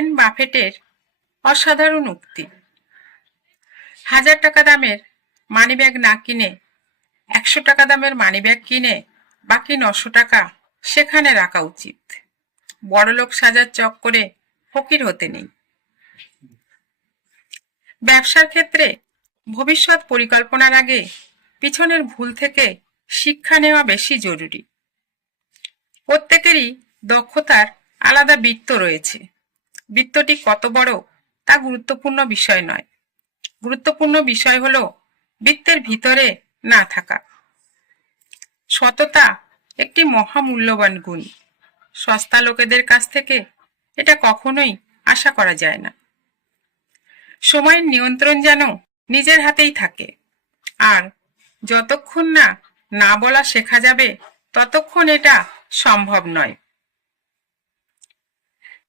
Warren বাফেটের অসাধারণ উক্তি, 1000 টাকা দামের মানিব্যাগ না কিনে 100 টাকা দামের মানিব্যাগ কিনে বাকি 900 টাকা সেখানে রাখা উচিত। বড়লোক সাজার চক্করে ফকির হতে নেই। ব্যবসার ক্ষেত্রে ভবিষ্যৎ পরিকল্পনার আগে পিছনের ভুল থেকে শিক্ষা নেওয়া বেশি জরুরি। প্রত্যেকেরই দক্ষতার আলাদা বৃত্ত রয়েছে। বৃত্তটি কত বড় তা গুরুত্বপূর্ণ বিষয় নয়। গুরুত্বপূর্ণ বিষয় হলো বৃত্তের ভিতরে না থাকা। সততা একটি মহামূল্যবান গুণ। সস্তা লোকেদের কাছ থেকে এটা কখনোই আশা করা যায় না। সময়ের নিয়ন্ত্রণ যেন নিজের হাতেই থাকে, আর যতক্ষণ না না বলা শেখা যাবে ততক্ষণ এটা সম্ভব নয়।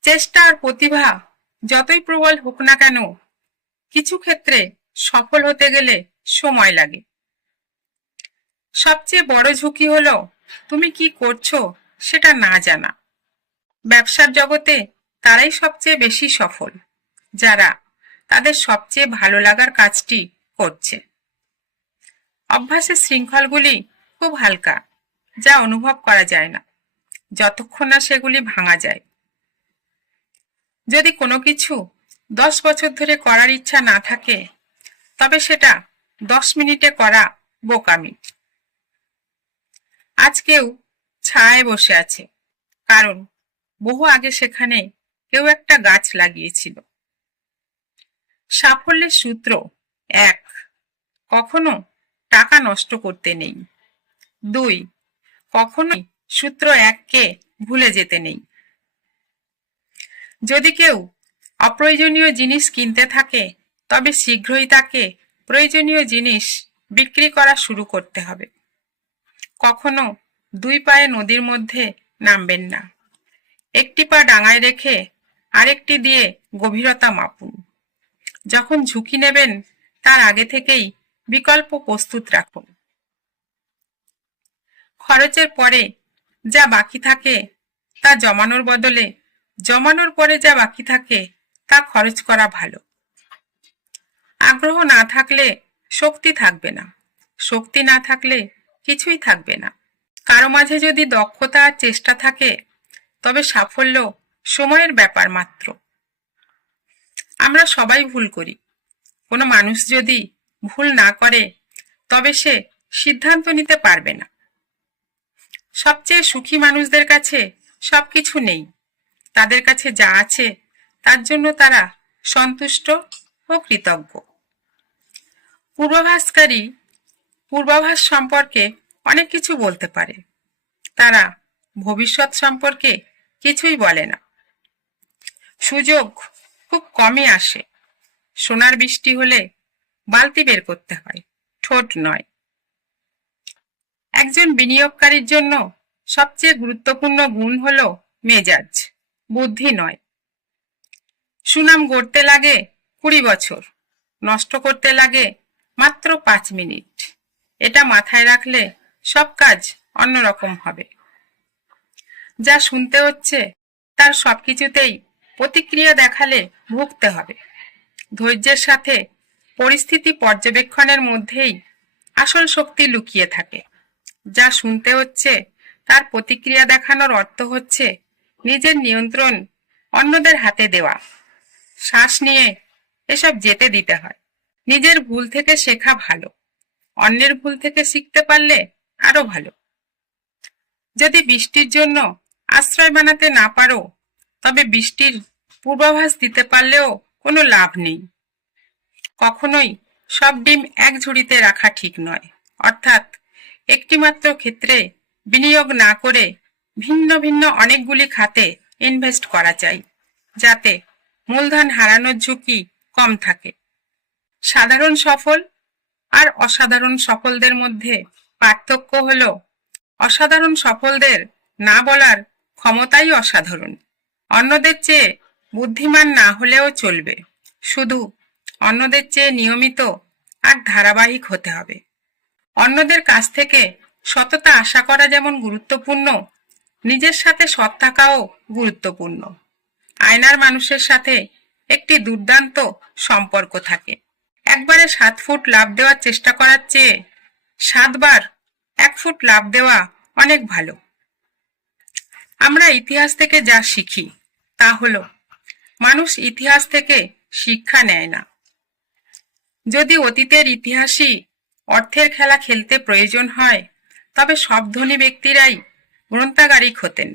চেষ্টা আর প্রতিভা যতই প্রবল হোক না কেন, কিছু ক্ষেত্রে সফল হতে গেলে সময় লাগে। সবচেয়ে বড় ঝুঁকি হলো তুমি কি করছো সেটা না জানা। ব্যবসার জগতে তারাই সবচেয়ে বেশি সফল, যারা তাদের সবচেয়ে ভালো লাগার কাজটি করছে। অভ্যাসের শৃঙ্খলগুলি খুব হালকা, যা অনুভব করা যায় না যতক্ষণ না সেগুলি ভাঙা যায়। যদি কোনো কিছু 10 বছর ধরে করার ইচ্ছা না থাকে, তবে সেটা 10 মিনিটে করা বোকামি। আজ কেউ ছায়ায় বসে আছে, কারণ বহু আগে সেখানে কেউ একটা গাছ লাগিয়েছিল। সাফল্যের সূত্র 1, কখনো টাকা নষ্ট করতে নেই। 2, কখনোই সূত্র 1কে ভুলে যেতে নেই। যদি কেউ অপ্রয়োজনীয় জিনিস কিনতে থাকে, তবে শীঘ্রই তাকে প্রয়োজনীয় জিনিস বিক্রি করা শুরু করতে হবে। কখনো 2 পায়ে নদীর মধ্যে নামবেন না। একটি পা ডাঙায় রেখে আরেকটি দিয়ে গভীরতা মাপুন। যখন ঝুঁকি নেবেন তার আগে থেকেই বিকল্প প্রস্তুত রাখুন। খরচের পরে যা বাকি থাকে তা জমানোর বদলে জমানোর পরে যা বাকি থাকে তা খরচ করা ভালো। আগ্রহ না থাকলে শক্তি থাকবে না, শক্তি না থাকলে কিছুই থাকবে না। কারো মাঝে যদি দক্ষতা আর চেষ্টা থাকে, তবে সাফল্য সময়ের ব্যাপার মাত্র। আমরা সবাই ভুল করি। কোনো মানুষ যদি ভুল না করে, তবে সে সিদ্ধান্ত নিতে পারবে না। সবচেয়ে সুখী মানুষদের কাছে সবকিছু নেই। তাদের কাছে যা আছে তার জন্য তারা সন্তুষ্ট ও কৃতজ্ঞ। পূর্বাভাসকারী পূর্বাভাস সম্পর্কে অনেক কিছু বলতে পারে, তারা ভবিষ্যৎ সম্পর্কে কিছুই বলে না। সুযোগ খুব কমই আসে। সোনার বৃষ্টি হলে বালতি বের করতে হয়, ঠোঁট নয়। একজন বিনিয়োগকারীর জন্য সবচেয়ে গুরুত্বপূর্ণ গুণ হলো মেজাজ, বুদ্ধি নয়। সুনাম গড়তে লাগে 20 বছর, নষ্ট করতে লাগে মাত্র 5 মিনিট। এটা মাথায় রাখলে সব কাজ অন্যরকম হবে। যা শুনতে হচ্ছে তার সবকিছুতেই প্রতিক্রিয়া দেখালে ভুগতে হবে। ধৈর্যের সাথে পরিস্থিতি পর্যবেক্ষণের মধ্যেই আসল শক্তি লুকিয়ে থাকে। যা শুনতে হচ্ছে তার প্রতিক্রিয়া দেখানোর অর্থ হচ্ছে নিজের নিয়ন্ত্রণ অন্যদের হাতে দেওয়া। শ্বাস নিয়ে এসব যেতে দিতে হয়। নিজের ভুল থেকে শেখা ভালো, অন্যের ভুল থেকে শিখতে পারলে আরো ভালো। যদি বৃষ্টির জন্য আশ্রয় বানাতে না পারো, তবে বৃষ্টির পূর্বাভাস দিতে পারলেও কোনো লাভ নেই। কখনোই সব ডিম এক ঝুড়িতে রাখা ঠিক নয়। অর্থাৎ একটিমাত্র ক্ষেত্রে বিনিয়োগ না করে ভিন্ন ভিন্ন অনেকগুলি খাতে ইনভেস্ট করা চাই, যাতে মূলধন হারানোর ঝুঁকি কম থাকে। সাধারণ সফল আর অসাধারণ সফলদের মধ্যে পার্থক্য হলো অসাধারণ সফলদের না বলার ক্ষমতাই অসাধারণ। অন্যদের চেয়ে বুদ্ধিমান না হলেও চলবে, শুধু অন্যদের চেয়ে নিয়মিত আর ধারাবাহিক হতে হবে। অন্যদের কাছ থেকে সততা আশা করা যেমন গুরুত্বপূর্ণ, নিজের সাথে সৎ থাকাও গুরুত্বপূর্ণ। আয়নার মানুষের সাথে একটি দুর্দান্ত সম্পর্ক থাকে। একবারে 7 ফুট লাফ দেওয়ার চেষ্টা করার চেয়ে 7 বার 1 ফুট লাফ দেওয়া অনেক ভালো। আমরা ইতিহাস থেকে যা শিখি তা হলো, মানুষ ইতিহাস থেকে শিক্ষা নেয় না। যদি অতীতের ইতিহাসই অর্থের খেলা খেলতে প্রয়োজন হয়, তবে সব ধনী ব্যক্তিরাই গ্রন্থাগারিক হতেন।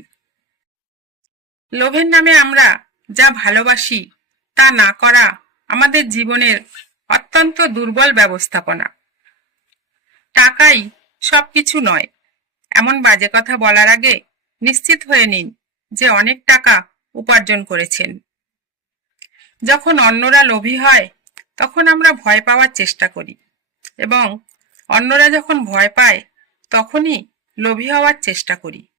লোভের নামে আমরা যা ভালোবাসি তা না করা আমাদের জীবনের অত্যন্ত দুর্বল ব্যবস্থাপনা। টাকাই সবকিছু নয়, এমন বাজে কথা বলার আগে নিশ্চিত হয়ে নিন যে অনেক টাকা উপার্জন করেছেন। যখন অন্যরা লোভী হয় তখন আমরা ভয় পাওয়ার চেষ্টা করি, এবং অন্যরা যখন ভয় পায় তখনই লোভী হওয়ার চেষ্টা করি।